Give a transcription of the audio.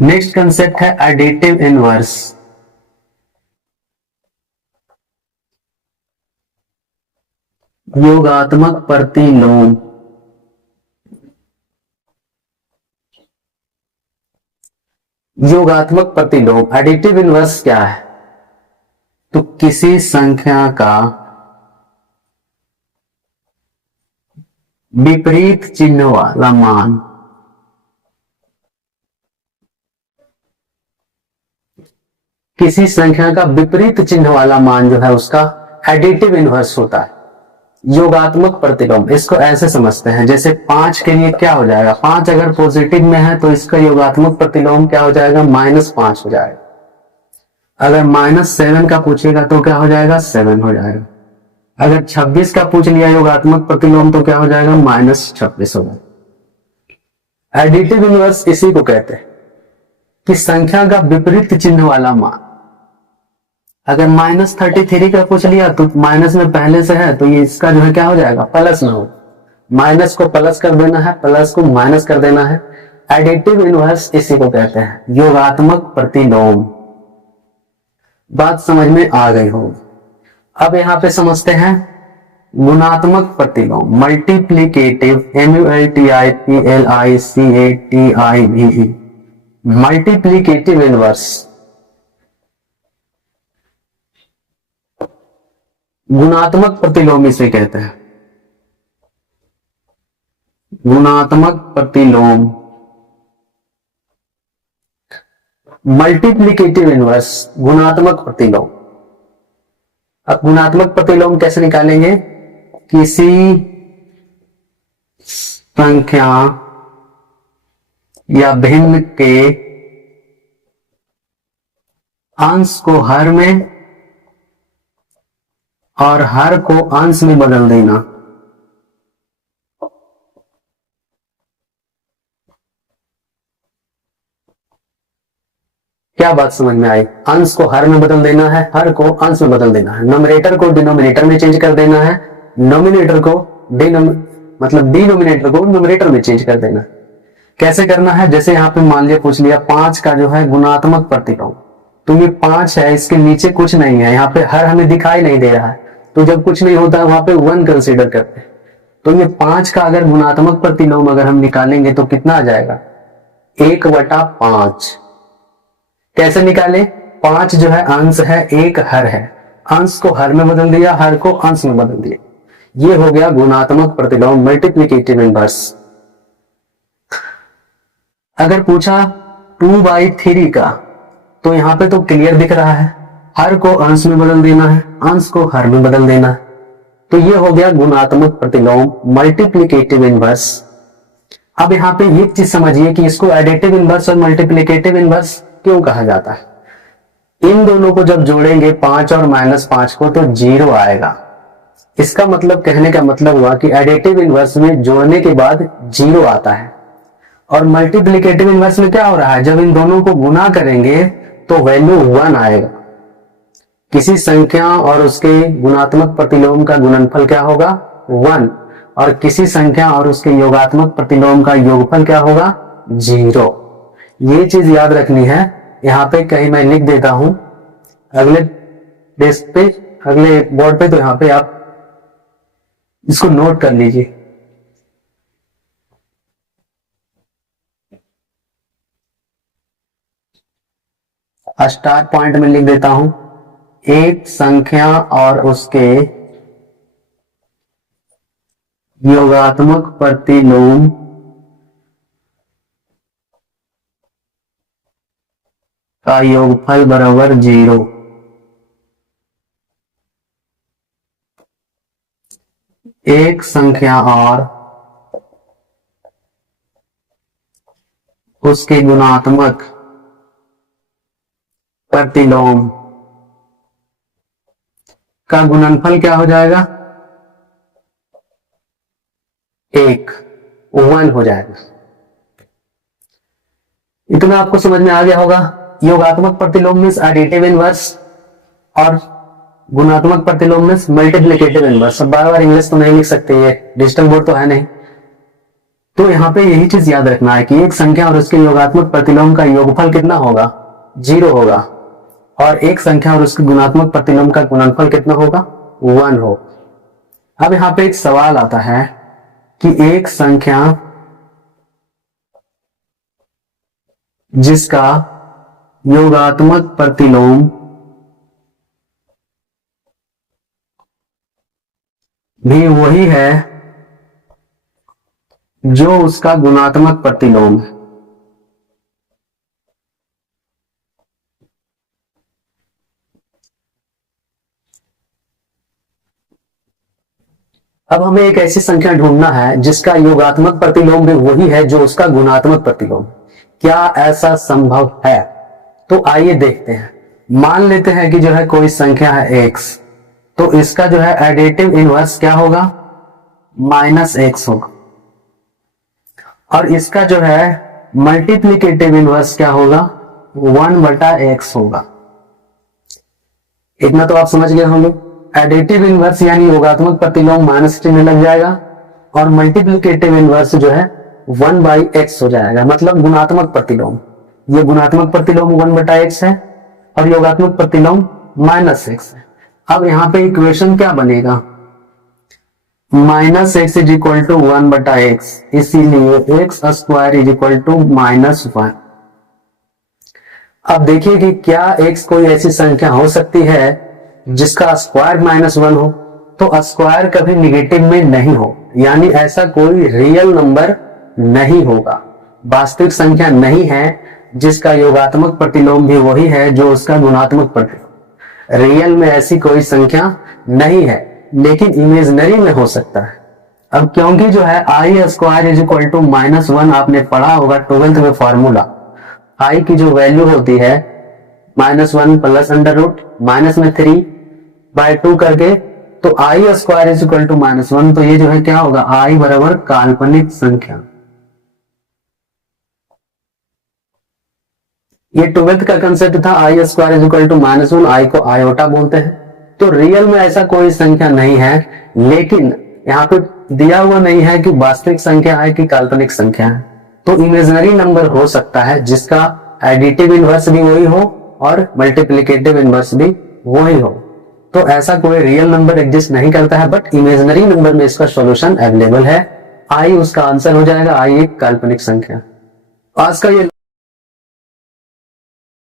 Next concept है additive inverse. योगात्मक प्रतिलोम। योगात्मक प्रतिलोम एडिटिव इनवर्स क्या है? तो किसी संख्या का विपरीत चिन्ह वाला मान किसी संख्या का विपरीत चिन्ह वाला मान जो है उसका एडिटिव इनवर्स होता है। योगात्मक प्रतिलोम इसको ऐसे समझते हैं, जैसे 5 के लिए क्या हो जाएगा, 5 अगर पॉजिटिव में है तो इसका योगात्मक प्रतिलोम क्या हो जाएगा, -5 हो जाएगा। अगर -7 का पूछेगा तो क्या हो जाएगा, 7 हो जाएगा। अगर 26 का पूछ लिया योगात्मक प्रतिलोम तो क्या हो जाएगा, -26 हो जाएगा। एडिटिव इनवर्स इसी को कहते हैं कि संख्या का विपरीत चिन्ह वाला मान। अगर -33 का पूछ लिया तो माइनस में पहले से है तो ये इसका जो है क्या हो जाएगा, प्लस में हो। माइनस को प्लस कर देना है, प्लस को माइनस कर देना है। एडिटिव इनवर्स इसी को कहते हैं, योगात्मक प्रतिलोम। बात समझ में आ गई होगी। अब यहां पे समझते हैं गुणात्मक प्रतिलोम, मल्टीप्लीकेटिव, MULTIPLICATIVE, मल्टीप्लीकेटिव इनवर्स। गुणात्मक प्रतिलोम इसे कहते हैं, गुणात्मक प्रतिलोम, मल्टीप्लीकेटिव इनवर्स, गुणात्मक प्रतिलोम। अब गुणात्मक प्रतिलोम कैसे निकालेंगे? किसी संख्या या भिन्न के अंश को हर में और हर को अंश में बदल देना। क्या बात समझ में आई? अंश को हर में बदल देना है, हर को अंश में बदल देना है। नोमिनेटर को डिनोमिनेटर में चेंज कर देना है, नोमिनेटर को डिनोमिनेटर को नोमिनेटर में चेंज कर देना। कैसे करना है? जैसे यहाँ पे मान लिया पूछ लिया 5 का जो है गुणात्मक प्रतिलोम, तो ये 5 है, इसके नीचे कुछ नहीं है, यहाँ पे हर हमें दिखाई नहीं दे रहा है, तो जब कुछ नहीं होता है वहां पे 1 कंसीडर करते हैं। तो ये 5 का अगर गुणात्मक प्रतिलोम अगर हम निकालेंगे तो कितना आ जाएगा, 1/5। कैसे निकाले? 5 जो है अंश है, 1 हर है, अंश को हर में बदल दिया, हर को अंश में बदल दिया। ये हो गया गुणात्मक प्रतिलोम, मल्टीप्लीकेटिव इनवर्स। अगर पूछा 2/3 का, तो यहां पे तो क्लियर दिख रहा है, हर को अंश में बदल देना है, अंश को हर में बदल देना है। तो ये हो गया गुणात्मक प्रतिलोम, मल्टीप्लीकेटिव इनवर्स। अब यहां पे एक चीज समझिए कि इसको एडिटिव इनवर्स और मल्टीप्लीकेटिव इनवर्स क्यों कहा जाता है। इन दोनों को जब जोड़ेंगे 5 और -5 को तो 0 आएगा। इसका मतलब, कहने का मतलब हुआ कि एडिटिव इनवर्स में जोड़ने के बाद 0 आता है, और मल्टीप्लीकेटिव इनवर्स में क्या हो रहा है, जब इन दोनों को गुना करेंगे तो वैल्यू 1 आएगा। किसी संख्या और उसके गुणात्मक प्रतिलोम का गुणनफल क्या होगा, 1, और किसी संख्या और उसके योगात्मक प्रतिलोम का योगफल क्या होगा, 0। ये चीज याद रखनी है। यहां पे कहीं मैं लिख देता हूं अगले डेस्क पे, अगले बोर्ड पे, तो यहां पे आप इसको नोट कर लीजिए। स्टार पॉइंट में लिख देता हूं, एक संख्या और उसके योगात्मक प्रतिलोम का योगफल बराबर 0। एक संख्या और उसके गुणात्मक प्रतिलोम का गुणनफल क्या हो जाएगा, 1 हो जाएगा। इतना आपको समझ में आ गया होगा। योगात्मक प्रतिलोम मींस एडिटिव इनवर्स और गुणात्मक प्रतिलोम मींस मल्टीप्लिकेटिव इनवर्स। बार बार इंग्लिश तो नहीं लिख सकते, ये डिजिटल बोर्ड तो है नहीं। तो यहाँ पे यही चीज याद रखना है कि एक संख्या और उसके योगात्मक प्रतिलोम का योगफल कितना होगा, 0 होगा, और एक संख्या और उसके गुणात्मक प्रतिलोम का गुणनफल कितना होगा, 1 हो। अब यहाँ पे एक सवाल आता है कि एक संख्या जिसका योगात्मक प्रतिलोम भी वही है जो उसका गुणात्मक प्रतिलोम है, अब हमें एक ऐसी संख्या ढूंढना है जिसका योगात्मक प्रतिलोम भी वही है जो उसका गुणात्मक प्रतिलोम। क्या ऐसा संभव है? तो आइए देखते हैं। मान लेते हैं कि जो है कोई संख्या है x, तो इसका जो है एडिटिव इनवर्स क्या होगा, -x होगा, और इसका जो है मल्टीप्लिकेटिव इनवर्स क्या होगा, 1/x होगा। इतना तो आप समझ गए होंगे। एडिटिव इनवर्स यानी योगात्मक प्रतिलोम माइनस चिन्ह लग जाएगा, और मल्टीप्लिकेटिव इनवर्स जो है 1/x हो जाएगा, मतलब गुणात्मक प्रतिलोम। ये गुणात्मक प्रतिलोम 1/x है और योगात्मक प्रतिलोम -x है। अब यहाँ पे इक्वेशन क्या बनेगा, -x is equal to 1/x, इसीलिए x² इज इक्वल टू -1। अब देखिए कि क्या x कोई ऐसी संख्या हो सकती है जिसका स्क्वायर -1 हो, तो स्क्वायर कभी निगेटिव में नहीं हो, यानी ऐसा कोई रियल नंबर नहीं होगा, वास्तविक संख्या नहीं है जिसका योगात्मक प्रतिलोम भी वही है जो उसका गुणात्मक प्रतिलोम। रियल में ऐसी कोई संख्या नहीं है, लेकिन इमेजिनरी में हो सकता है। अब क्योंकि जो है i² इज इक्वल टू -1 आपने पढ़ा होगा 12th में फॉर्मूला, i की जो वैल्यू होती है -1 प्लस अंडर रूट माइनस में 3/2 करके, तो i² इज इक्वल टू -1, तो ये जो है क्या होगा, i बराबर काल्पनिक संख्या। ये 12th का कंसेप्ट था, i² is equal to -1, i को आयोटा बोलते हैं। तो रियल में ऐसा कोई संख्या नहीं है, लेकिन यहाँ पे दिया हुआ नहीं है कि वास्तविक संख्या है कि काल्पनिक संख्या है, तो इमेजिनरी नंबर हो सकता है जिसका एडिटिव इनवर्स भी वही हो और मल्टीप्लिकेटिव इनवर्स भी वही हो। तो ऐसा कोई रियल नंबर एग्जिस्ट नहीं करता है, बट इमेजिनरी नंबर में इसका सॉल्यूशन अवेलेबल है। आई उसका आंसर हो जाएगा, आई एक काल्पनिक संख्या। आज का ये